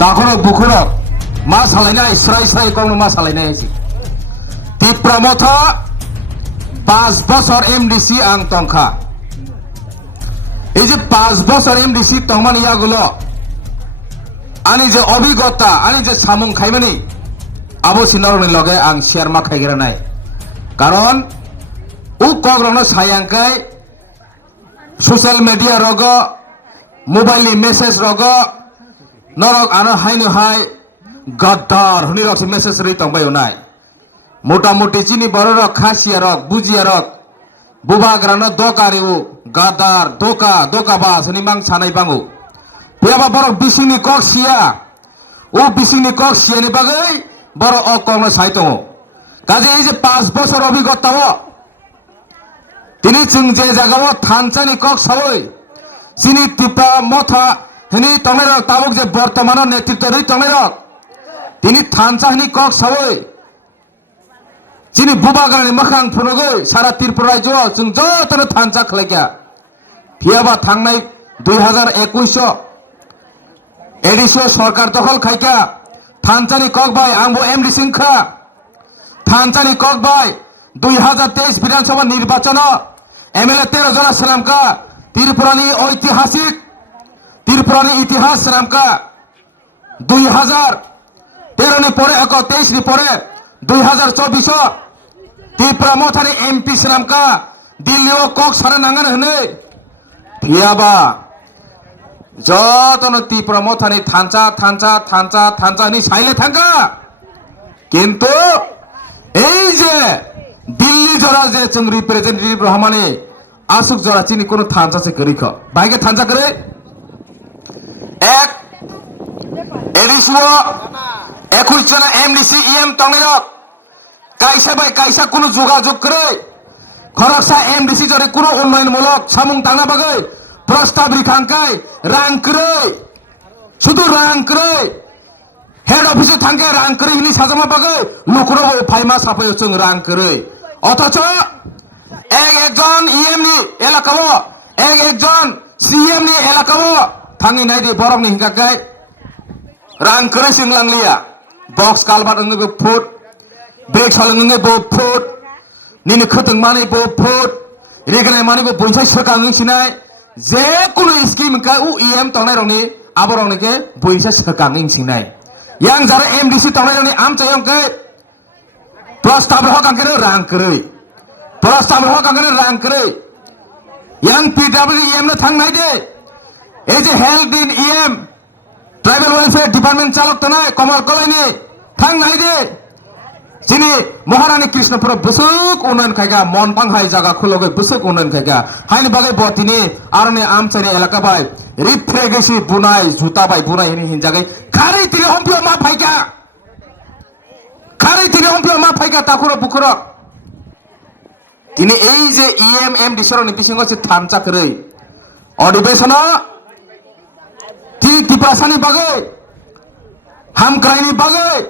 তাখরক বুখরক মা সালাইনাই স্রাই স্রাই কং মা সালাইনাই আইছি তিপ্রমথ 5 বছর এমডিসি আং তংখা এই যে 5 বছর এমডিসি তংমানি ইয়াগুলো আনি যে অভিজ্ঞতা আনি যে সামুং খাইমানি আবো সিনারনি লগে আং শেয়ার মা খাইগেরা নাই কারণ উ কগ্রনো সায়াংকাই সোশ্যাল মিডিয়া রগ মোবাইল মেসেজ রগ নরক আনো হাইনো হাই গদ্দার হনি রক মেসেজ রি তংবাই নাই মোটামুটি চিনি বড় রক খাসিয়া রক বুজিয়া রক বুবাগ্রানো দকারি উ গাদার দোকা দোকাবাস হনি মাং সানাই বাঙ্গু পেয়াবা বড় বিসিনি কক সিয়া ও বিসিনি কক সিয়ানি বাগৈ বড় অকর্ণ সাইতং কাজে এই যে 5 বছর অভিজ্ঞতা তিনি চিং যে জায়গাও থানচানি কক সবই চিনি টিপা মথা হেনি তমেরক তাবুক যে বর্তমান নেতৃত্ব রই তমেরক তিনি থানচা হেনি কক সবই চিনি বুবাগানি মখাং ফুনগৈ সারা ত্রিপুরা রাজ্য जों যতন থানচা খলাইকা ফিয়াবা থাংনাই 2021 এডিশো সরকার দখল খাইকা থানচানি কক বাই আংবো এমডি সিংখা থানচানি কক বাই 2023 বিধানসভা নির্বাচন এমএলএ 13 জন সালামকা ত্রিপুরানি ঐতিহাসিক ত্রিপুরানি ইতিহাস সালামকা 2013 নি পরে 23 নি পরে 2024 ত্রিপুরা মথানি এমপি সালামকা দিল্লিও কক সারা নাঙ্গান হনে ফিয়াবা যতন ত্রিপুরা মথানি থানচা থানচা থানচা থানচা নি সাইলে থাকা কিন্তু এই যে দিল্লি জরা যে जों রিপ্রেজেন্টেটিভ রহমানে আসুক জরা চিনি কোন থানচা সে করিখ বাইকে থানচা করে এক এডিশো 21 জন এমডিসি ইএম তংনিরক কাইসা বাই কাইসা কোন যোগাযোগ করে খরকসা এমডিসি জরে কোন উন্নয়নমূলক সামুং টাঙ্গা বাগৈ প্রস্তাব রিখাঙ্কাই রাং করে শুধু রাং করে হেড অফিসে থাঙ্কে রাং করে হিনি সাজামা বাগৈ লুকুরো ফাইমা সাপায় जों রাং করে অথচ একজন ইএম নি এলাকাও একজন সিএম নি এলাকাও থাঙ্গি নাইদি বরং নি হিঙ্কাকাই রাং করে সিংলাংলিয়া বক্স কালবার 응বে ফুট ব্রেক সালংङै বো ফুট নিনি খতং মানি বো ফুট রেগনাই মানি বো বইসাই সকাং সিনাই যে কোন স্কিম কা উ ইএম তংনাই রংনি আবরংনিকে বইসা সকাং Sinai yang jara MDC tongna ni am chayong ke प्रस्ताव रह कांगरे रां करे प्रस्ताव रह कांगरे रां करे yang PWEM ने थांग नाय दे ए जे हेल्थ इन EM ट्राइबल वेलफेयर डिपार्टमेंट चालक तनाय कमल कलायनि थांग नाय दे जिनि महारानी कृष्णपुर बुसुक उन्नयन खायगा मनपां हाय जागा खुलगे बुसुक उन्नयन खायगा हायनि बागै बतिनि आरने आमचानि एलाका बाय रिफ्रेगेसि बुनाय जुता बाय बुनाय हिनि हिनजागै खारै तिरि हमपियो मा फायगा खारै तिरि हमपियो मा फायगा ताखुरो बुखुरो तिनि এই যে EMM ডিসরনি বিসিঙ্গ সে থানচা করে অধিবেশন তি তিপাসানি বাগৈ হামক্রাইনি বাগৈ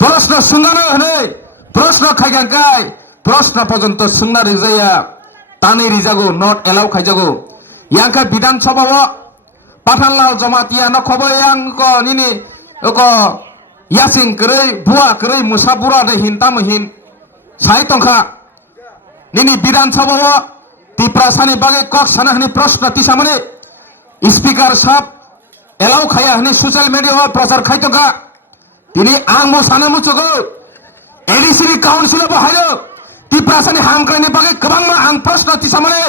প্রশ্ন সুঙ্গানো হনে প্রশ্ন খাইগাंकाय প্রশ্ন পর্যন্ত সুঙ্গনা রিজায়া তানি রিজাগো নট এলাও খাইজাগো ইয়াংকা বিধানসভা পাঠানলাল জমাতিয়া ন খবর ইয়াংক নিনি ওক ইয়াসিং করে বুয়া করে মুসাবুরা দে হিনতা মহিন সাই তংখা নিনি বিধানসভা তিপ্রাসানি বাগে কক সানা হনি প্রশ্ন তিসামনে স্পিকার সাহেব এলাও খায়া হনি সোশ্যাল মিডিয়া প্রচার খাইতকা তিনি आंमो सानो मुचुगो एडिसिनि काउन्सिल बहायो तिप्रासानि हामक्राइनि बागै गोबां आं प्रश्न तिसामने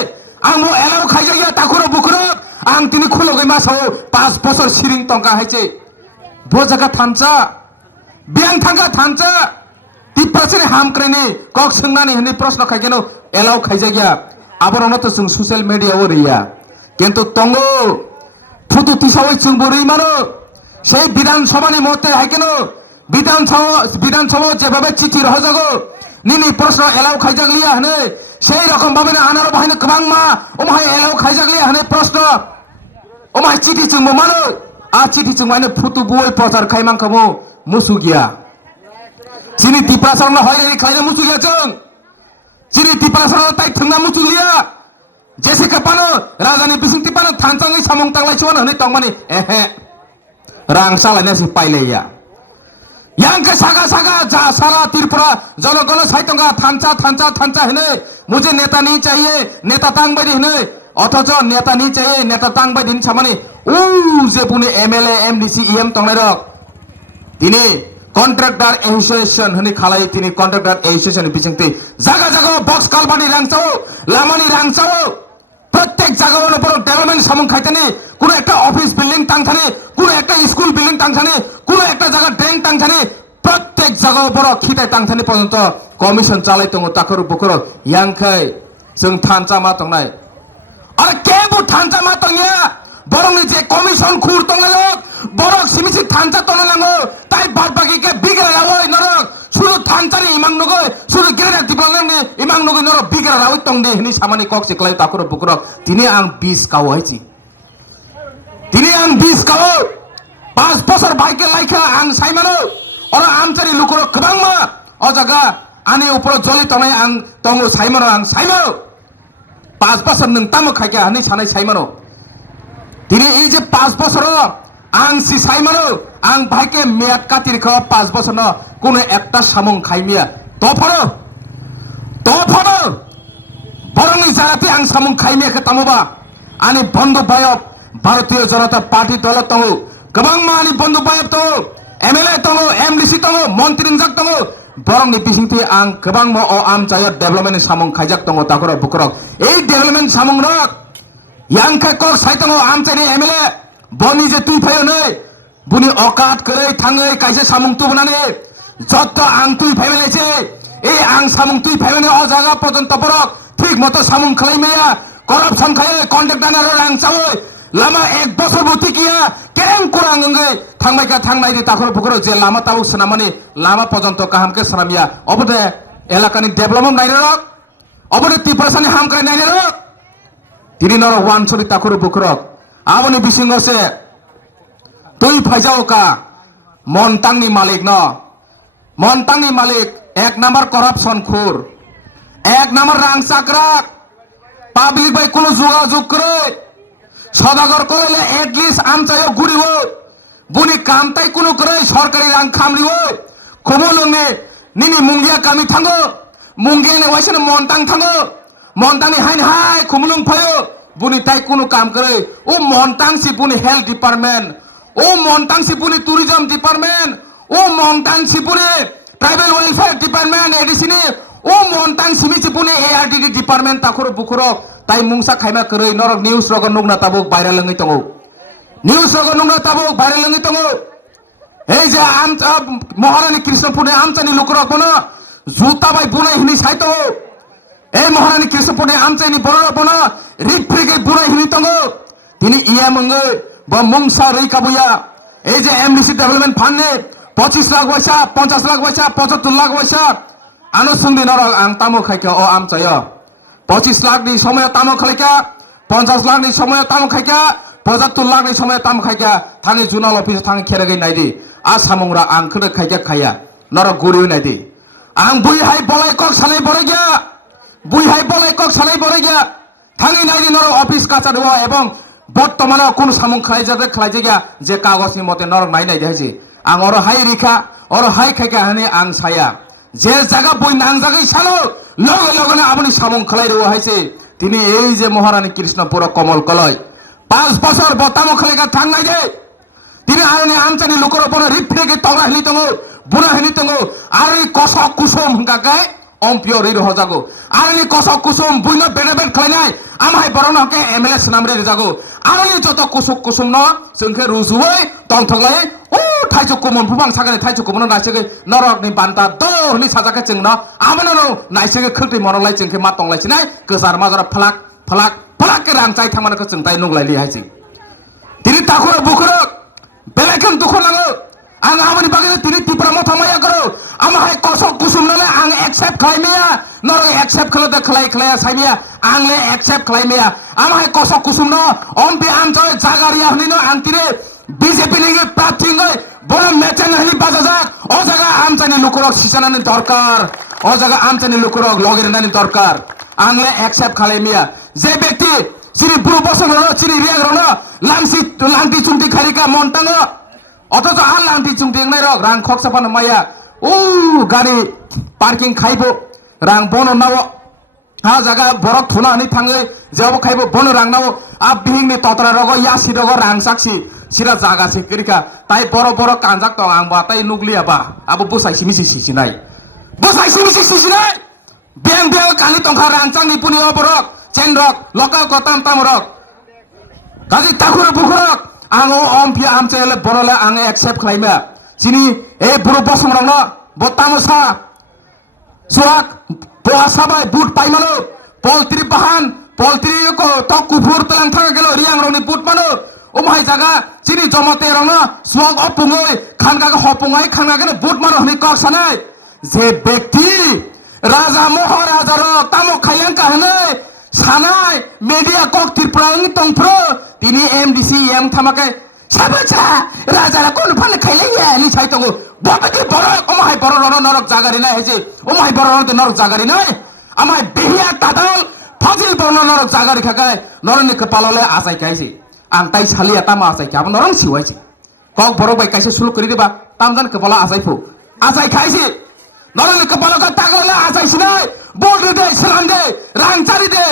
आंमो एलाव खाइजाया ताखुरो बुखुरो आं तिनि खुलगै मासाव 5 बছর सिरिं टंका हाइचे बोजागा थानचा बियां थांगा थानचा तिप्रासानि हामक्राइनि कक सोंनानि हनि प्रश्न खाइगेनो एलाव खाइजाया आबरनो तो जों सोशल मिडिया ओरिया किन्तु तंगो फुटु तिसावै जों बोरै मानो সেই বিধানসভানি মতে হাইকেন বিধানসভা যেভাবে চিঠি রহ যাগো নিনি প্রশ্ন এলাও খাইজাগলিয়া হনে সেই রকম ভাবে আনারো বাহিনী গোবাং মা ওমাই এলাও খাইজাগলিয়া হনে প্রশ্ন ওমাই চিঠি চুমো মানো আ চিঠি চুমাইনে ফুটু বই প্রচার খাইমাং খামো মুসুগিয়া চিনি তিপ্রাসারন হয়নি খাইনে মুসুগিয়া जों চিনি তিপ্রাসারন তাই থংনা মুসুগিয়া जेसे कपानो राजानि बिसिंति पानो थानचाङै सामं तांलायसोन हनै तंमानि एहे rang salah nasi pailaya. Yang ke saga सारा त्रिपुरा जनगण साइतंगा थांचा है मुझे नेता नहीं चाहिए नेता तांग बायदि है अथच नेता नहीं चाहिए नेता तांग बायदि सामाने जे पुने एमएलए एमडीसी इएम तंगनाय रक तिनी कन्ट्राक्टर एसोसिएशन हनि खालाय तिनी कन्ट्राक्टर एसोसिएशन बिथिंते जागा बक्स कालबानि रांचाओ लामानि रांचाओ प्रत्येक জায়গায় বড় ডেভেলপমেন্ট সামন খাইতেনি কোন একটা অফিস বিল্ডিং টাংছানি কোন একটা স্কুল বিল্ডিং টাংছানি কোন একটা জায়গা ড্রেন টাংছানি প্রত্যেক জায়গায় বড় খিতাই টাংছানি পর্যন্ত কমিশন চালাই দङ তাকর বকর यांखै जों थानचा मा दंनाय आरो केबो थानचा मा दंया बरंनि जे कमिशन खुर दंलायो बरं सिमिसि थानचा दंलाङो ताइ बाद बाकिके बिगरा लावै नरक सुरु थानचानि इमां नगै सुरु गेरेना दिबलांनि इमां नगै नरक बिगरा लावै दंदि हिनि सामानि कक सिक्लाय ताकर बकर दिनै आं 20 काव हायछि दिनै आं 20 काव 5 बोसोर बाइके लाइखा आं साइमानो अरो आमचानि लुकर गोबांमा अ जागा आनि उपर जलि तनाय आं दङ साइमानो आं साइमानो 5 बोसोर नों तामो खायका हानि सानाय साइमानो दिनै এই যে 5 बोसोर आं सि साइमानो आं भाइके मेयाद कातिरखौ 5 बोसोर न কোনো একটা সামং খাইমিয়া তফানো বরংনি জায়গাতে আং সামং খাইমিয়াকে তামোবা আনি বন্ধু বায়ক ভারতীয় জনতা পার্টি দল দङ गोबां मानि बन्धु बायक दङ एमएलए दङ एमडीसी दङ मन्त्री जाक दङ बरंनि बिसिंथि आं गोबां म आम जाय डेभलपमेन्ट सामं खायजाक दङ ताकर बुकर এই डेभलपमेन्ट सामं रक यांखै क साइतङ आम जायनि एमएलए बनि जे तुइ फायो नै बुनि अकात करै थाङै काइसे सामं तुबनानै যত आं तुइ फाइमेलेছে এই आं सामं तुइ फाइमेने अ जागा पर्यन्त बरक ঠিক মতো सामं खालाइमेया करप्शन खायो कन्ट्राक्टर रां चावै लामा 1 बोसोर बुति किया कें कुरां अंगै थांनायका थांनायनि ताखर बुकर जे लामा ताबुक सनामानि लामा पर्यन्त काहामके सनामिया अबदे एलाकानि डेभलपमेन्ट नायरक अबदे तिप्रसानि हामकाय नायरक तिनि नर वानसरि ताखर बुकर आबनि बिसिङसे तुइ फाइजाओका मन्तांनि मालिक न मन्तांनि मालिक 1 नम्बर करप्शन खुर 1 नम्बर रां चाकराक पाब्लिक बाय कुनो जोगाजोग करे सदागर करले एटलिस्ट आमचायो गुरिवो बुनि कामताय कुनो करे सरकारी रां खामलिवो खमलंने निनि मुंगिया कामी थांगो मुंगियाने वाइसने मन्तां थांगो मन्तांनि हाइन हाय खमलंग फायो बुनि ताय कुनो काम करे ओ मन्तां सि बुनि हेल्थ डिपार्टमेंट ओ मन्तां सि बुनि टुरिज्म डिपार्टमेंट ओ मन्तां सि बुनि ट्राइबल वेलफेयर डिपार्टमेंट एडिसिनि ओ मन्तां सिमिसि बुनि एआरडीडी डिपार्टमेंट ताखर बुखर ताई मुंसा खाइमा करै नरक न्यूज रग नुगना ताबुक भाइराल लङै दङ न्यूज रग नुगना ताबुक भाइराल लङै दङ এই যে আম মহারানী কৃষ্ণপুরে আমচানি লুকরক বন জুতা বাই বুনাই হিনি সাইত এই মহারানী কৃষ্ণপুরে আমচানি বড় বন রিফ্রিগে বুনাই হিনি দङ তিনি ইয়া মঙ্গै ব মুংসা রৈকাবুয়া এই যে এমডিসি ডেভেলপমেন্ট ফান্ডে 25 লাখ পয়সা 50 লাখ পয়সা 75 লাখ পয়সা আনুসুন্দি নরক আং তামো খাইকা ও আমচায় 25 लाखनि समय तामो खाइका 50 लाखनि समय तामो खाइका 75 लाखनि समय तामो खाइका थाङै जुनाल अफिस थाङै खेरगै नायदि आ सामंरा आं खनो खाइका खाया नर गुरि नायदि आं बुइहाय बलाय कक सानै बरैगा बुइहाय बलाय कक सानै बरैगा थाङै नायदि नर अफिस काचार व एवं बर्तमान कोन सामं खाइजागा जे कागजनि मते नर नाय नायदि हायजि आं अर हाय रिखा अर हाय खाइका हानि आं साया যে জায়গা বই নাং জায়গায় সালো লগে লগে আপনি সামং খালাই রো হাইছে তিনি এই যে মহারানী কৃষ্ণপুর কমল কলয় 5 বছর বতামো খালাইকা থাং নাই দে তিনি আইনি আমচানি লোকর উপর রিফ্রেগে তগা হিলি দङ বুনা হিলি দङ আর এই কসক কুসুম হংকাকায় অম্পিয়র রির হজাগো আর এই কসক কুসুম বুইন বেডেবেট খাইনাই আমায় বরনকে এমএলএ নামরে যাগো আর এই যত কুসুক কুসুম ন जोंखे रुजुयै दंथगलाय ओ थाइजौको मोनफुबां सागने थाइजौको मोन नाइसेगे नरकनि बान्ता दहनि साजाके जोंनो आमनो नाइसेगे खल्टि मनलाय जोंखे मा दंलायसिनाय गोजार माजरा फलाक फलाक फलाक के रांचाय थांमानखौ जों ताय नंलायलि हायसि दिनि ताखुर बुखुर बेलेकन दुखनाङो आं आमनि बागे दिनि तिप्रा मथामाया गरो आमहाय कसक कुसुमनाले आं एक्सेप्ट खालायमेया नरक एक्सेप्ट खलद खलाय साइमिया आंले एक्सेप्ट खालायमेया आमहाय कसक कुसुमनो अम्पि आमचाय जागारिया हनिनो आंतिरे बीजेपी नि प्रार्थीङै बड़ मेचेन हनि बाजाजाक अ जागा आमचानि लुकुरक सिसानानि दरकार अ जागा आमचानि लुकुरक लगेरनानि दरकार आंले एक्सेप्ट खालायमेया जे व्यक्ति सिरि बुरु बसन हो सिरि रिया गरनो लांसी लांति चुंति खारिका मन्ताङो অথচ আর লান্তি চুং দেংনাই রক রাং খক সাপানো মাইয়া ও গাড়ি পার্কিং খাইবো রাং বনো নাও ha jaga borok thuna ani thangai jabo khaibo bono rang nao a bihing ni totra rogo yasi rogo rang saksi sira jaga se kirika tai boro boro kanjak tong ang ba tai nuklia ba abo busai simisi sisinai busai simisi sisinai beng beng kali tong kharang chang ni puni oborok chenrok lokal kotam tamrok kaji takhura bukhurok ango ompia amchele borole ange accept khlaima chini e buru bosong rang no botamosa suak sabai boot paimano poltri bahan poltri ko to kubur telang thang gelo riang roni boot mano omhai jaga chini jomate rona suak opungoi khanga ga hopungai khanga ga boot mano hni kok sanai je ব্যক্তি raja maharaja ro tamo khayang ka hne sanai media kok tirprang tongpro tini mdc em thamake sabacha raja ra kon phane khailai ya ni chai tongo bapati borok omhai borok ro norok jagari na heje omhai borok ro norok jagari na amai behia tadal fazil borno norok jagari khakai noroni kepalole asai kaisi antai salia tama asai ka norong siwaisi kok borok bai kaise sul kori diba tamjan kepala asai phu asai kaisi noroni kepala ka tagale asai sinai bol de salam de rang chari de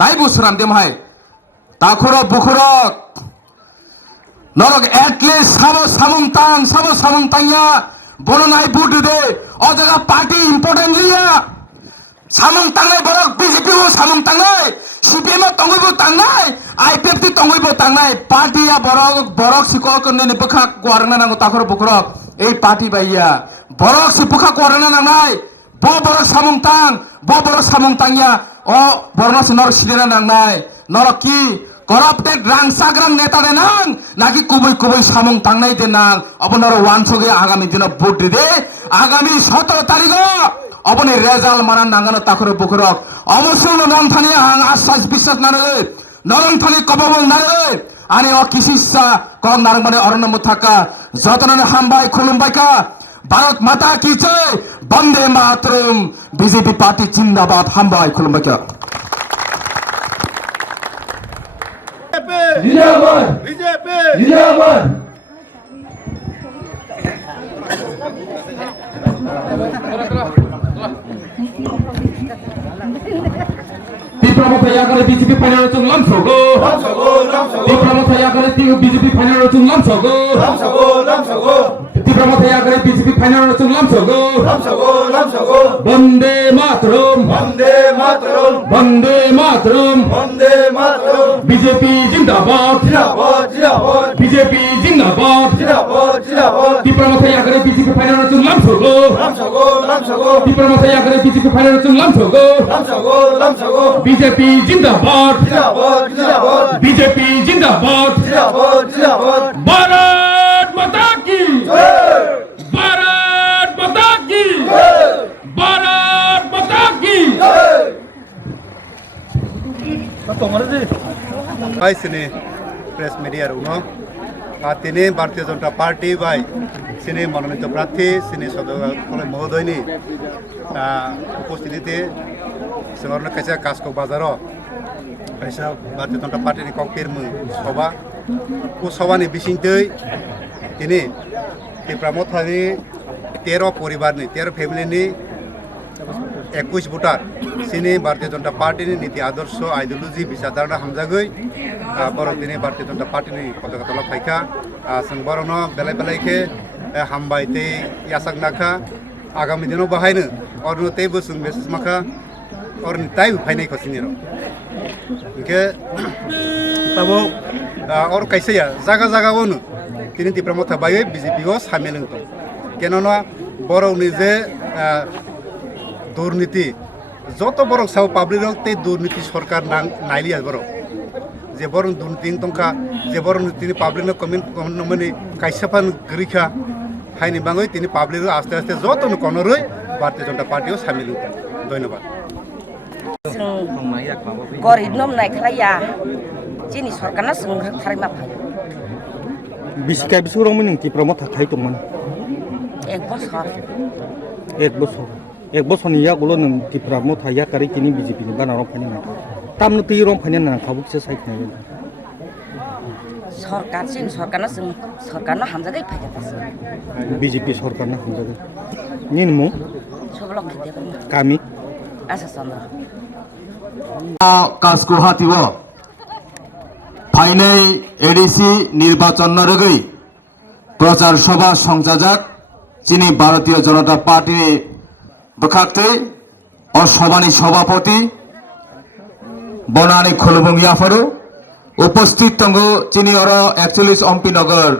tai bu salam de mai takhuro bukhurok norok at least samo samungtangya bolonai budu de o jaga party important liya samungtangnai borok bjp o samungtangnai cpm tongoi tangnai ipf ti tongoi tangnai party ya borok siko konne ne bokha kwarna nango takhor bukrok ei party baiya borok si bokha kwarna nangnai bo borok samungtangya o borno sinor sidena nangnai norok ki corrupted rang sagrang neta de nang naki kubui samung tangnai de nang abonoro wansoge agami dina vote de agami 17 tarikho abone result manan nangano takhore bukhorok অবশ্যই নরমথানি আং আশ্বাস বিশ্বাস নারে নরমথানি কববল নারে আনি ও কিসিসা কম নারং মানে অরণ্য থাকা যতনে হামবাই খুলুমবাইকা ভারত মাতা কি জয় বন্দে মাতরম বিজেপি পার্টি জিন্দাবাদ হামবাই খুলুমবাইকা জিন্দাবাদ বিজেপি জিন্দাবাদ Dipramothaya kare BJP final chung lamsogo Dipramothaya kare BJP final chung lamsogo Dipramothaya kare BJP final chung lamsogo Bande Mataram BJP Jindabad BJP Jindabad Dipramothaya kare BJP final chung lamsogo Dipramothaya kare BJP final chung lamsogo BJP Jindabad BJP Jindabad Bharat Mata ki Bharat Mata ki Bharat Mata ki Hai sini press media runo tini Bharatiya Janata Party bai sini mononito prathi sini sodor mohodoy ni উপস্থিতিতে সেগুলো কাছে কাজকো বাজারও কাইসা Bharatiya Janata Party ni kokpir mu soba ও সবানি বিশিংতৈ তিনি Dipramothani 13 পরিবার ni 13 family ni 21 voter সিনি Bharatiya Janata Party ni নীতি আদর্শ ideology বিচারধারা হামজাগৈ বরক দিনে Bharatiya Janata Party ni পতাকা তলা ফাইকা जों বরনো বেলাই বেলাইকে হামবাইতে ইয়াসাক নাখা আগামী দিনও বাহাইনো অরনো তেবো जों মেসেজ মাখা অরনি তাই ফাইনাই কসিনিরো ইনকে তাবো অর কাইসায়া জায়গা জায়গা ওনো তিনি Dipramothaya বাইয়ে বিজেপি ও সামিল হতো কেননা বড় নিজে দুর্নীতি যত বড় সাও পাবলিক তে দুর্নীতি সরকার নাইলি আজ বড় যে বড় দুর্নীতি তংকা যে বড় তিনি পাবলিক কমেন্ট মানে কাইসাফান গরিখা হাইনি বাঙ্গই তিনি পাবলিক আস্তে আস্তে যত কনরই Bharatiya Janata Party ও সামিল হতো ধন্যবাদ গরিব নম নাই খাইয়া যিনি সরকারনা जों थारै मा फाय বিশিকাই বিসুরং মিনিং Dipramothaya থাই দংমান এক বছর এক বছরনি ইয়াগুলো নং Dipramothaya kari kini BJP ni banarong phani na tamno ti rong phani na khabuk se sai khna सरकार जों सरकारनो हामजादों फायजादासो বিজেপি সরকার না হামজাদে নিন মুং सबलक खेदेबो কামি आशा चन्द्र কাজগুহাতিও ফাইনাই এডিসি নির্বাচন রগৈ প্রচার সভা সংযোজক যিনি ভারতীয় জনতা পার্টি বখাক্তৈ ও সভানি সভাপতি বনানি খুলবুং ইয়াফারু উপস্থিত দङ যিনি অর 41 অম্পিনগর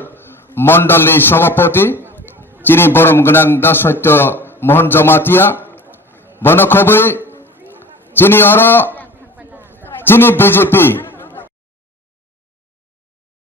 মন্ডলनि সভাপতি যিনি বরম গোনাं দাসত্য মোহন জমাতিয়া বনখबै যিনি বিজেপি